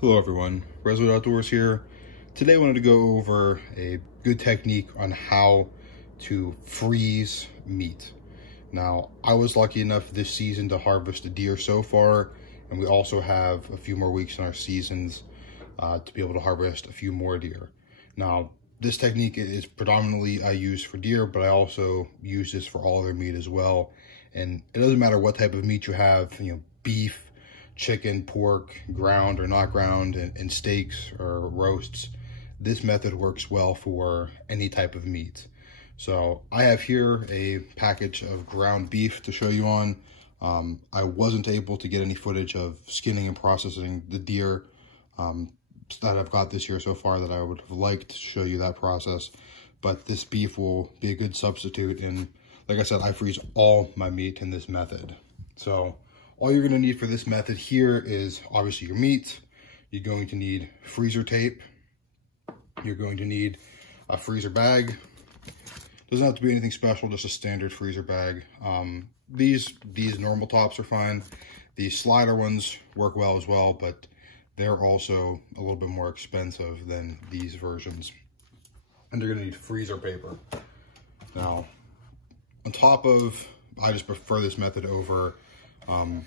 Hello everyone, Resolute Outdoors here. Today I wanted to go over a good technique on how to freeze meat. Now, I was lucky enough this season to harvest a deer so far, and we also have a few more weeks in our seasons to be able to harvest a few more deer. Now, this technique is predominantly I use for deer, but I also use this for all other meat as well. And it doesn't matter what type of meat you have, beef, chicken, pork, ground or not ground, and steaks or roasts. This method works well for any type of meat. So I have here a package of ground beef to show you on. I wasn't able to get any footage of skinning and processing the deer that I've got this year so far that I would have liked to show you that process. But this beef will be a good substitute, and like I said, I freeze all my meat in this method. So all you're gonna need for this method here is obviously your meat. You're going to need freezer tape. You're going to need a freezer bag. Doesn't have to be anything special, just a standard freezer bag. These normal tops are fine. The slider ones work well as well, but they're also a little bit more expensive than these versions. And you're gonna need freezer paper. Now, on top of, I just prefer this method over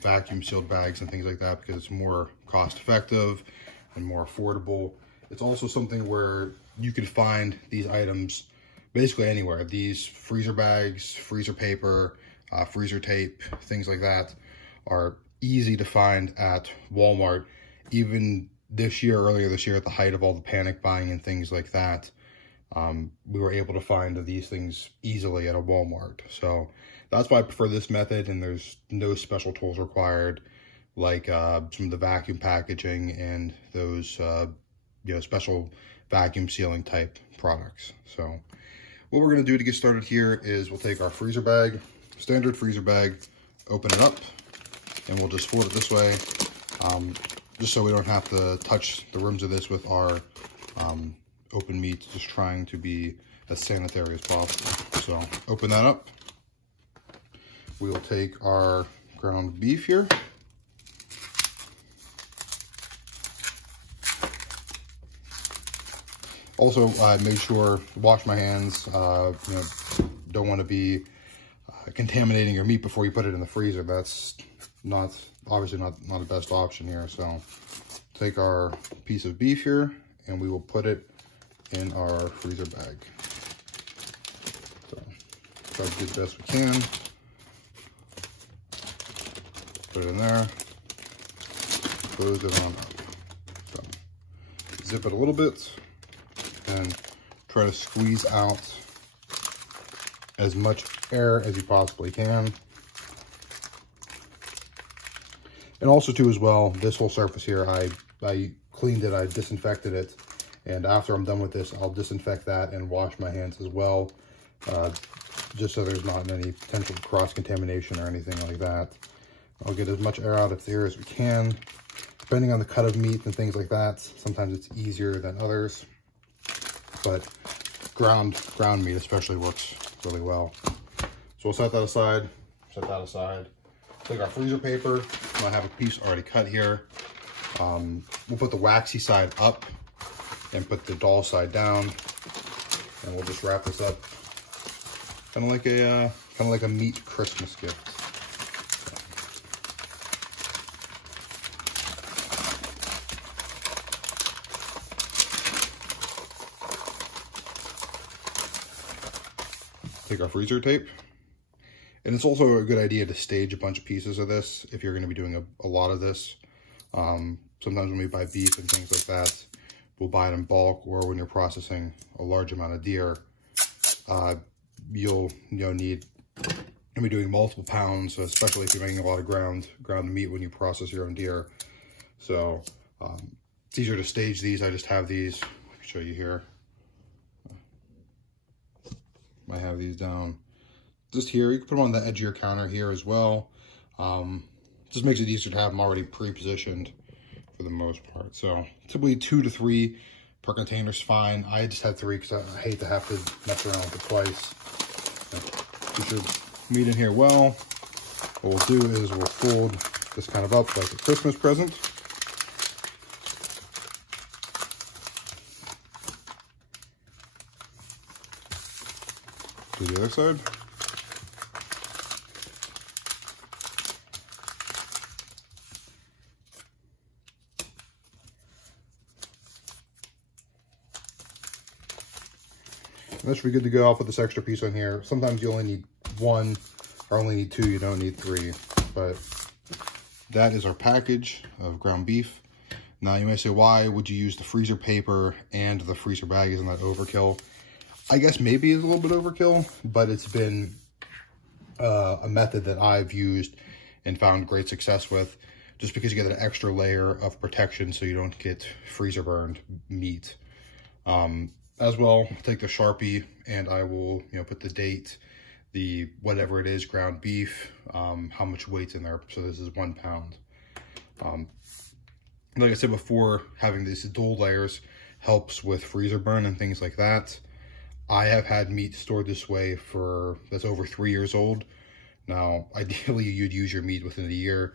vacuum sealed bags and things like that because it's more cost effective and more affordable. It's also something where you can find these items basically anywhere. These freezer bags, freezer paper, freezer tape, things like that are easy to find at Walmart. Even earlier this year, at the height of all the panic buying and things like that, we were able to find these things easily at a Walmart. So that's why I prefer this method, and there's no special tools required like some of the vacuum packaging and those special vacuum sealing type products. So what we're going to do to get started here is we'll take our freezer bag, standard freezer bag, open it up, and we'll just fold it this way, just so we don't have to touch the rims of this with our open meat, just trying to be as sanitary as possible. So open that up. We will take our ground beef here. Also, I made sure to wash my hands. Don't want to be contaminating your meat before you put it in the freezer. That's obviously not the best option here. So take our piece of beef here and we will put it in our freezer bag. So try to do the best we can. Put it in there. Close it on up. So zip it a little bit and try to squeeze out as much air as you possibly can. And also too as well, this whole surface here, I cleaned it, I disinfected it. And after I'm done with this, I'll disinfect that and wash my hands as well, just so there's not any potential cross-contamination or anything like that. I'll get as much air out of there as we can. Depending on the cut of meat and things like that, sometimes it's easier than others. But ground meat especially works really well. So we'll set that aside, Take our freezer paper. I have a piece already cut here. We'll put the waxy side up and put the dull side down, and we'll just wrap this up, kind of like a meat Christmas gift. Take our freezer tape, and it's also a good idea to stage a bunch of pieces of this if you're going to be doing a lot of this. Sometimes when we buy beef and things like that, we'll buy it in bulk, or when you're processing a large amount of deer, you'll need to be doing multiple pounds, especially if you're making a lot of ground meat when you process your own deer. So it's easier to stage these. I just have these. I can show you here. I have these down just here. You can put them on the edge of your counter here as well. Just makes it easier to have them already pre-positioned for the most part. So typically 2 to 3 per container is fine. I just had 3 because I hate to have to mess around with it twice. Put your meat in here well. What we'll do is we'll fold this kind of up like a Christmas present. Do the other side. That should be good to go. I'll put this extra piece on here. Sometimes you only need one, or only need two, you don't need three. But that is our package of ground beef. Now you may say, why would you use the freezer paper and the freezer bag? Isn't that overkill? I guess maybe it's a little bit overkill, but it's been a method that I've used and found great success with, just because you get an extra layer of protection so you don't get freezer burned meat. As well, take the Sharpie and I will, put the date, the whatever it is, ground beef, how much weight's in there. So this is 1 pound. Like I said before, having these dual layers helps with freezer burn and things like that. I have had meat stored this way that's over 3 years old. Now, ideally, you'd use your meat within a year.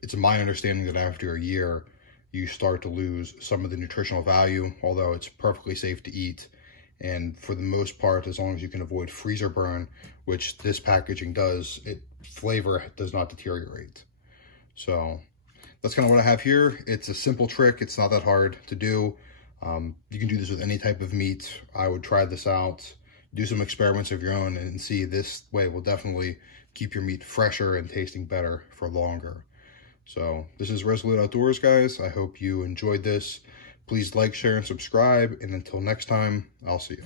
It's my understanding that after a year, you start to lose some of the nutritional value, although it's perfectly safe to eat. And for the most part, as long as you can avoid freezer burn, which this packaging does, flavor does not deteriorate. So that's kind of what I have here. It's a simple trick. It's not that hard to do. You can do this with any type of meat. I would try this out, do some experiments of your own, and see this way will definitely keep your meat fresher and tasting better for longer. So this is Resolute Outdoors, guys. I hope you enjoyed this. Please like, share, and subscribe. And until next time, I'll see you.